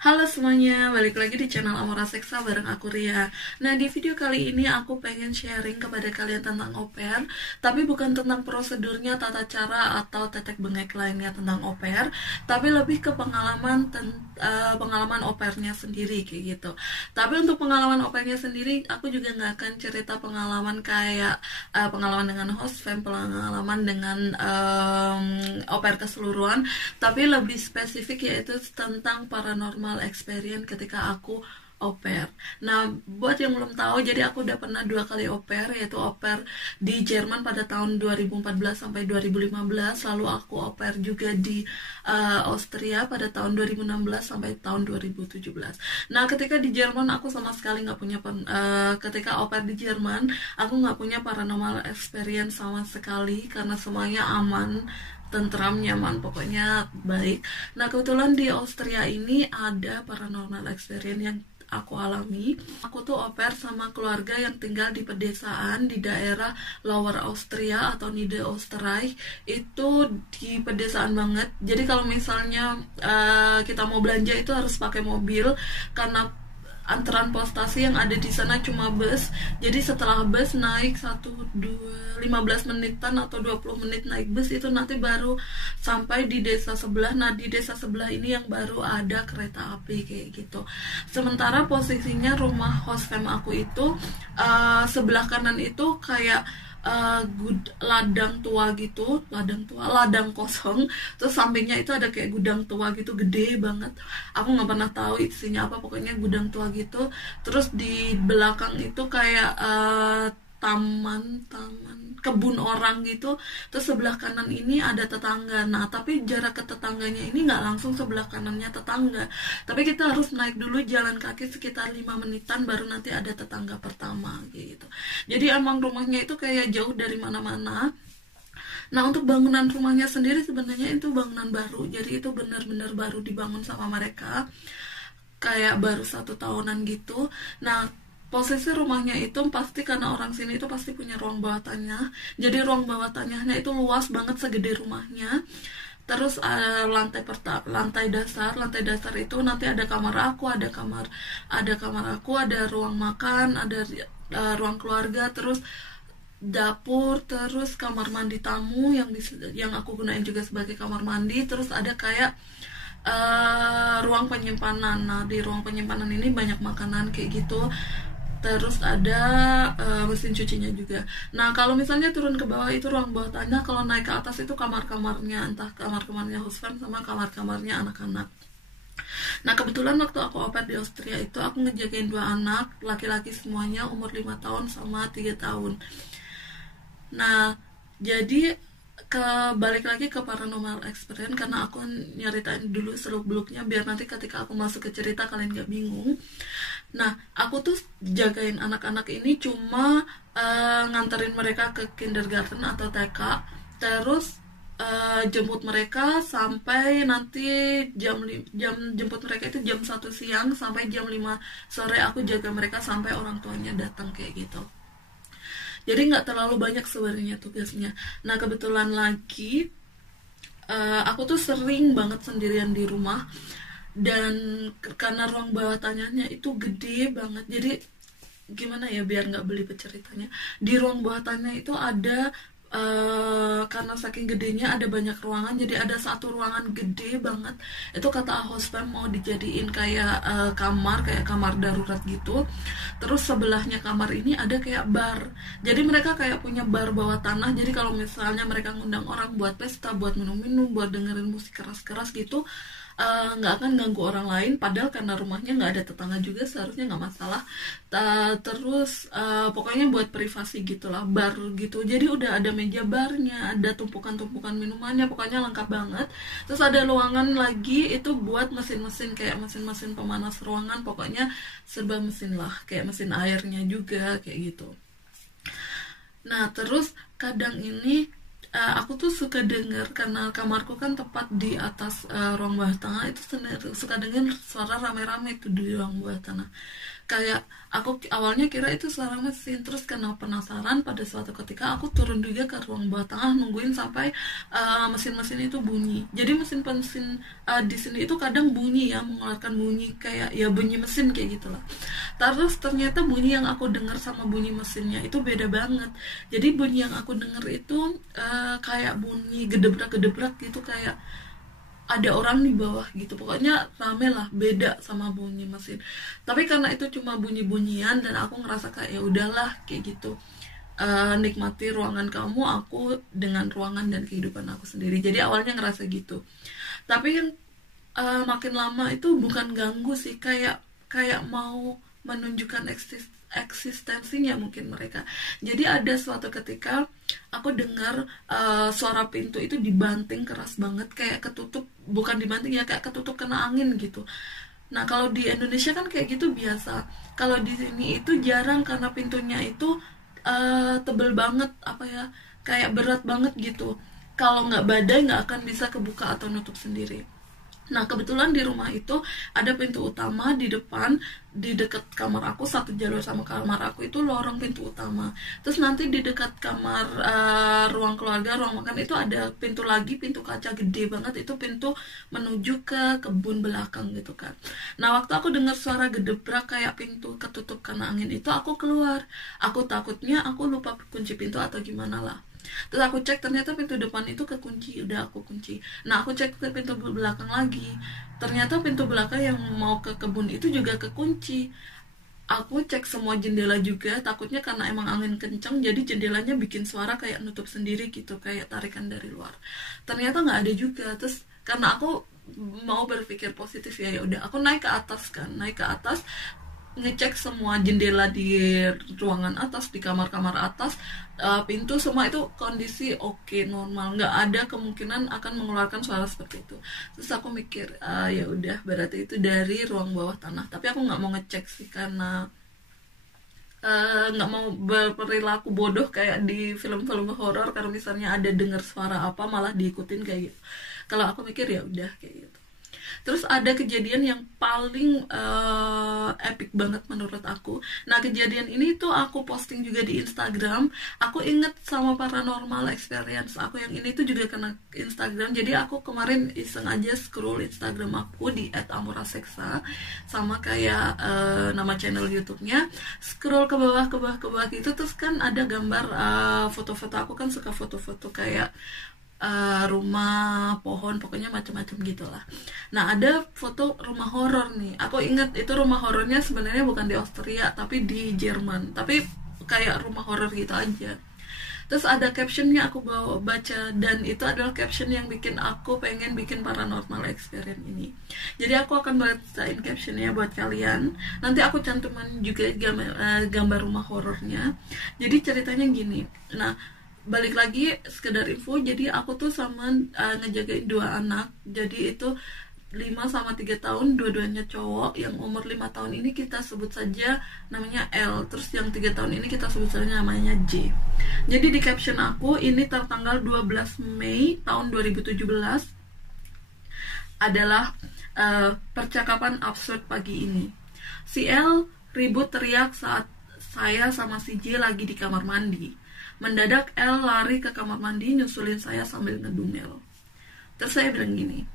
Halo semuanya, balik lagi di channel Amora Seksa bareng aku Ria. Nah, di video kali ini aku pengen sharing kepada kalian tentang au pair, tapi bukan tentang prosedurnya, tata cara, atau tetek bengek lainnya tentang au pair, tapi lebih ke pengalaman au pairnya sendiri kayak gitu. Tapi untuk pengalaman au pairnya sendiri, aku juga nggak akan cerita pengalaman kayak pengalaman dengan host fam, pengalaman dengan au pair keseluruhan, tapi lebih spesifik yaitu tentang paranormal experience ketika aku au pair. Nah, buat yang belum tahu, jadi aku udah pernah 2 kali au pair, yaitu au pair di Jerman pada tahun 2014 sampai 2015, lalu aku au pair juga di Austria pada tahun 2016 sampai tahun 2017. Nah, ketika di Jerman aku sama sekali nggak punya ketika au pair di Jerman aku nggak punya paranormal experience sama sekali karena semuanya aman, tentram, nyaman, pokoknya baik. Nah, kebetulan di Austria ini ada paranormal experience yang aku alami. Aku tuh au pair sama keluarga yang tinggal di pedesaan di daerah Lower Austria atau Niederösterreich. Itu di pedesaan banget. Jadi kalau misalnya kita mau belanja itu harus pakai mobil karena antrean pos stasi yang ada di sana cuma bus. Jadi setelah bus naik 15 menitan atau 20 menit naik bus itu nanti baru sampai di desa sebelah. Nah, di desa sebelah ini yang baru ada kereta api kayak gitu. Sementara posisinya rumah host fam aku itu sebelah kanan itu kayak ladang tua gitu, ladang kosong. Terus sampingnya itu ada kayak gudang tua gitu, gede banget. Aku nggak pernah tahu isinya apa, pokoknya gudang tua gitu. Terus di belakang itu kayak taman kebun orang gitu. Terus sebelah kanan ini ada tetangga. Nah, tapi jarak ke tetangganya ini nggak langsung sebelah kanannya tetangga, tapi kita harus naik dulu jalan kaki sekitar 5 menitan baru nanti ada tetangga pertama gitu. Jadi emang rumahnya itu kayak jauh dari mana-mana. Nah, untuk bangunan rumahnya sendiri sebenarnya itu bangunan baru, jadi itu benar-benar baru dibangun sama mereka, kayak baru 1 tahunan gitu. Nah, posisi rumahnya itu pasti karena orang sini itu pasti punya ruang bawah tanah. Jadi ruang bawah tanahnya itu luas banget, segede rumahnya. Terus lantai dasar itu nanti ada kamar aku, ada kamar aku, ada ruang makan, ada ruang keluarga, terus dapur, terus kamar mandi tamu yang aku gunain juga sebagai kamar mandi, terus ada kayak ruang penyimpanan. Nah, di ruang penyimpanan ini banyak makanan kayak gitu. Terus ada mesin cucinya juga. Nah, kalau misalnya turun ke bawah itu ruang bawah tanah, kalau naik ke atas itu kamar-kamarnya, entah kamar-kamarnya host fam sama kamar-kamarnya anak-anak. Nah, kebetulan waktu aku au pair di Austria itu aku ngejagain 2 anak laki-laki semuanya, umur 5 tahun sama 3 tahun. Nah, jadi balik lagi ke paranormal experience karena aku nyeritain dulu seluk-beluknya biar nanti ketika aku masuk ke cerita kalian gak bingung. Nah, aku tuh jagain anak-anak ini cuma nganterin mereka ke kindergarten atau TK, terus jemput mereka sampai nanti jam jemput mereka itu jam 1 siang sampai jam 5 sore aku jaga mereka sampai orang tuanya datang kayak gitu. Jadi nggak terlalu banyak sebenarnya tugasnya. Nah, kebetulan lagi aku tuh sering banget sendirian di rumah, dan karena ruang bawah tanahnya itu gede banget, jadi gimana ya biar nggak belibet ceritanya. Di ruang bawah tanah itu ada karena saking gedenya ada banyak ruangan, jadi ada satu ruangan gede banget. Itu kata host fam mau dijadiin kayak kayak kamar darurat gitu. Terus sebelahnya kamar ini ada kayak bar, jadi mereka kayak punya bar bawah tanah. Jadi kalau misalnya mereka ngundang orang buat pesta, buat minum-minum, buat dengerin musik keras-keras gitu, nggak akan ganggu orang lain. Padahal karena rumahnya nggak ada tetangga juga seharusnya nggak masalah. Terus pokoknya buat privasi gitulah, bar gitu. Jadi udah ada meja barnya, ada tumpukan-tumpukan minumannya, pokoknya lengkap banget. Terus ada ruangan lagi itu buat mesin-mesin, kayak mesin-mesin pemanas ruangan, pokoknya serba mesin lah, kayak mesin airnya juga kayak gitu. Nah, terus kadang ini aku tuh suka denger karena kamarku kan tepat di atas ruang bawah tanah, itu suka denger suara rame-rame tuh di ruang bawah tanah. Kayak aku awalnya kira itu suara mesin, terus karena penasaran pada suatu ketika aku turun juga ke ruang bawah tanah nungguin sampai mesin-mesin itu bunyi. Jadi mesin-mesin di sini itu kadang bunyi ya, mengeluarkan bunyi kayak ya bunyi mesin kayak gitulah. Terus ternyata bunyi yang aku dengar sama bunyi mesinnya itu beda banget. Jadi bunyi yang aku dengar itu kayak bunyi gedebrak-gedebrak gitu, kayak ada orang di bawah gitu, pokoknya rame lah, beda sama bunyi mesin. Tapi karena itu cuma bunyi-bunyian dan aku ngerasa kayak ya udahlah kayak gitu. Nikmati ruangan kamu, aku dengan ruangan dan kehidupan aku sendiri. Jadi awalnya ngerasa gitu, tapi yang makin lama itu bukan ganggu sih, kayak kayak mau menunjukkan eksistensinya mungkin mereka. Jadi ada suatu ketika aku dengar suara pintu itu dibanting keras banget, kayak ketutup, bukan dibanting ya, kayak ketutup kena angin gitu. Nah kalau di Indonesia kan kayak gitu biasa, kalau di sini itu jarang karena pintunya itu tebel banget, apa ya, kayak berat banget gitu. Kalau nggak badai nggak akan bisa kebuka atau nutup sendiri. Nah kebetulan di rumah itu ada pintu utama di depan, di dekat kamar aku, satu jalur sama kamar aku itu lorong pintu utama. Terus nanti di dekat kamar ruang keluarga, ruang makan itu ada pintu lagi, pintu kaca gede banget, itu pintu menuju ke kebun belakang gitu kan. Nah waktu aku dengar suara gedebrak kayak pintu ketutup karena angin itu, aku keluar. Aku takutnya aku lupa kunci pintu atau gimana lah. Terus aku cek, ternyata pintu depan itu kekunci, udah aku kunci. Nah aku cek ke pintu belakang lagi, ternyata pintu belakang yang mau ke kebun itu juga kekunci. Aku cek semua jendela juga, takutnya karena emang angin kencang jadi jendelanya bikin suara kayak nutup sendiri gitu, kayak tarikan dari luar. Ternyata nggak ada juga. Terus karena aku mau berpikir positif ya, ya udah aku naik ke atas kan, naik ke atas, ngecek semua jendela di ruangan atas, di kamar-kamar atas, pintu semua itu kondisi oke, normal, nggak ada kemungkinan akan mengeluarkan suara seperti itu. Terus aku mikir ya udah berarti itu dari ruang bawah tanah, tapi aku nggak mau ngecek sih karena nggak mau berperilaku bodoh kayak di film-film horor, karena misalnya ada dengar suara apa malah diikutin kayak gitu. Kalau aku mikir ya udah kayak gitu. Terus ada kejadian yang paling epic banget menurut aku. Nah kejadian ini tuh aku posting juga di Instagram. Aku inget sama paranormal experience aku yang ini tuh juga kena Instagram. Jadi aku kemarin iseng aja scroll Instagram aku di @amuraseksa, sama kayak nama channel YouTube-nya. Scroll ke bawah ke bawah ke bawah gitu, terus kan ada gambar foto-foto. Aku kan suka foto-foto kayak rumah, pohon, pokoknya macam-macam gitulah. Nah ada foto rumah horor nih. Aku ingat itu rumah horornya sebenarnya bukan di Austria tapi di Jerman, tapi kayak rumah horor gitu aja. Terus ada captionnya aku baca, dan itu adalah caption yang bikin aku pengen bikin paranormal experience ini. Jadi aku akan bacain captionnya buat kalian. Nanti aku cantumin juga gambar rumah horornya. Jadi ceritanya gini. Nah balik lagi sekedar info, jadi aku tuh sama ngejagain 2 anak. Jadi itu 5 sama 3 tahun, dua-duanya cowok. Yang umur 5 tahun ini kita sebut saja namanya L, terus yang 3 tahun ini kita sebut saja namanya J. Jadi di caption aku ini tertanggal 12 Mei tahun 2017 adalah percakapan absurd pagi ini. Si L ribut teriak saat saya sama si J lagi di kamar mandi. Mendadak L lari ke kamar mandi nyusulin saya sambil ngedumel. Terus saya bilang gini,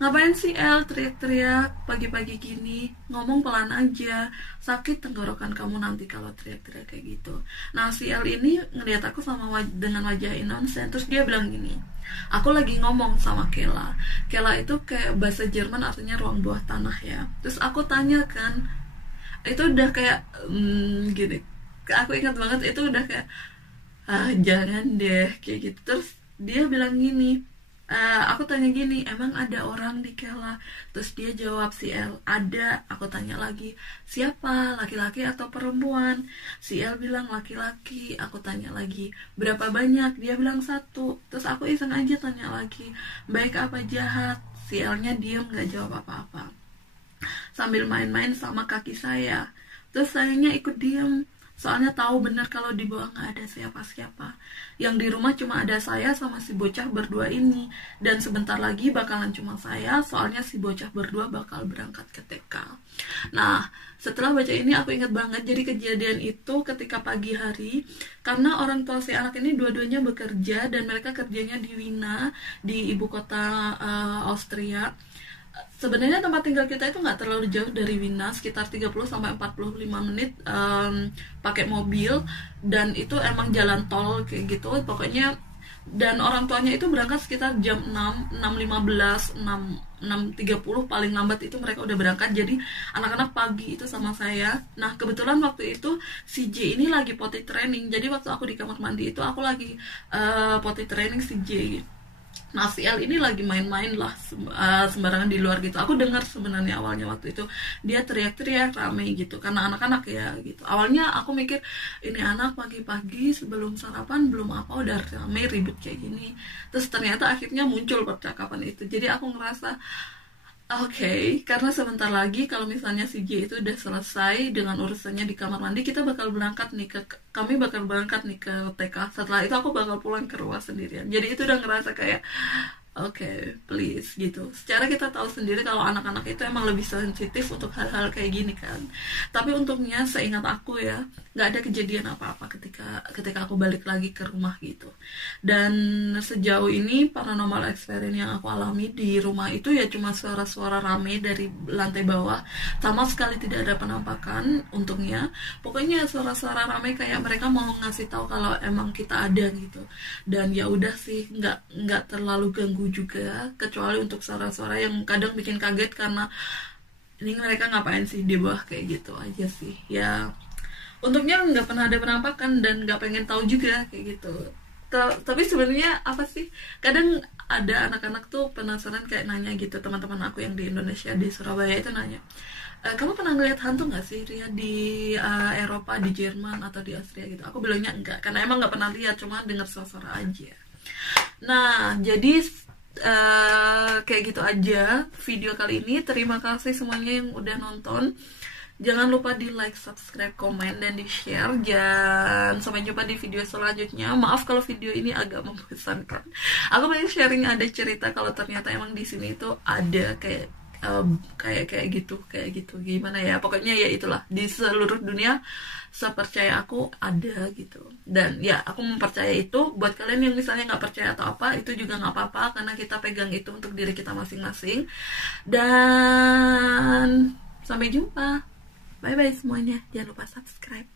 ngapain sih L teriak-teriak pagi-pagi gini? Ngomong pelan aja, sakit tenggorokan kamu nanti kalau teriak-teriak kayak gitu. Nah si L ini ngeliat aku dengan wajah innocent. Terus dia bilang gini, aku lagi ngomong sama Kela. Kela itu kayak bahasa Jerman artinya ruang bawah tanah ya. Terus aku tanya kan, itu udah kayak gini, aku ingat banget itu udah kayak jangan deh kayak gitu. Terus dia bilang gini, aku tanya gini, emang ada orang di Kela? Terus dia jawab si L, ada. Aku tanya lagi, siapa, laki-laki atau perempuan? Si L bilang laki-laki. Aku tanya lagi, berapa banyak? Dia bilang 1. Terus aku iseng aja tanya lagi, baik apa jahat? Si L-nya diem gak jawab apa-apa sambil main-main sama kaki saya. Terus sayanya ikut diem. soalnya tahu benar kalau di bawah nggak ada siapa-siapa. Yang di rumah cuma ada saya sama si bocah berdua ini, dan sebentar lagi bakalan cuma saya, soalnya si bocah berdua bakal berangkat ke TK. Nah, setelah baca ini aku ingat banget, jadi kejadian itu ketika pagi hari, karena orang tua si anak ini dua-duanya bekerja, dan mereka kerjanya di Wina, di ibu kota Austria. Sebenarnya tempat tinggal kita itu nggak terlalu jauh dari Wina, sekitar 30-45 menit pakai mobil, dan itu emang jalan tol kayak gitu pokoknya. Dan orang tuanya itu berangkat sekitar jam 6.15, 6.30 paling lambat itu mereka udah berangkat. Jadi anak-anak pagi itu sama saya. Nah, kebetulan waktu itu si J ini lagi potty training. Jadi waktu aku di kamar mandi itu aku lagi potty training si J. Nah, si L ini lagi main-main lah sembarangan di luar gitu. Aku dengar sebenarnya awalnya waktu itu dia teriak-teriak rame gitu, karena anak-anak ya gitu. Awalnya aku mikir ini anak pagi-pagi sebelum sarapan belum apa udah rame ribut kayak gini. Terus ternyata akhirnya muncul percakapan itu. Jadi aku ngerasa oke, karena sebentar lagi kalau misalnya si J itu udah selesai dengan urusannya di kamar mandi, kita bakal berangkat nih kami bakal berangkat nih ke TK. Setelah itu aku bakal pulang ke rumah sendirian. Jadi itu udah ngerasa kayak oke, please gitu. Secara kita tahu sendiri kalau anak-anak itu emang lebih sensitif untuk hal-hal kayak gini kan. Tapi untungnya seingat aku ya, nggak ada kejadian apa-apa ketika aku balik lagi ke rumah gitu. Dan sejauh ini paranormal experience yang aku alami di rumah itu ya cuma suara-suara rame dari lantai bawah, sama sekali tidak ada penampakan untungnya. Pokoknya suara-suara rame kayak mereka mau ngasih tahu kalau emang kita ada gitu. Dan ya udah sih, nggak terlalu ganggu juga, kecuali untuk suara-suara yang kadang bikin kaget karena ini mereka ngapain sih di bawah kayak gitu aja sih ya. Untungnya nggak pernah ada penampakan dan nggak pengen tahu juga kayak gitu. Tapi sebenarnya apa sih, kadang ada anak-anak tuh penasaran kayak nanya gitu, teman-teman aku yang di Indonesia di Surabaya itu nanya, kamu pernah ngeliat hantu nggak sih Ria di Eropa, di Jerman atau di Austria gitu. Aku bilangnya enggak, karena emang nggak pernah lihat, cuma dengar suara aja. Nah, jadi kayak gitu aja video kali ini. Terima kasih semuanya yang udah nonton. Jangan lupa di like, subscribe, komen, dan di share. Dan sampai jumpa di video selanjutnya. Maaf kalau video ini agak membosankan. Aku pengen sharing ada cerita kalau ternyata emang di sini tuh ada kayak gitu gimana ya, pokoknya ya itulah, di seluruh dunia sepercaya aku ada gitu. Dan ya aku mempercaya itu. Buat kalian yang misalnya nggak percaya atau apa, itu juga nggak apa-apa, karena kita pegang itu untuk diri kita masing-masing. Dan sampai jumpa, bye bye semuanya, jangan lupa subscribe.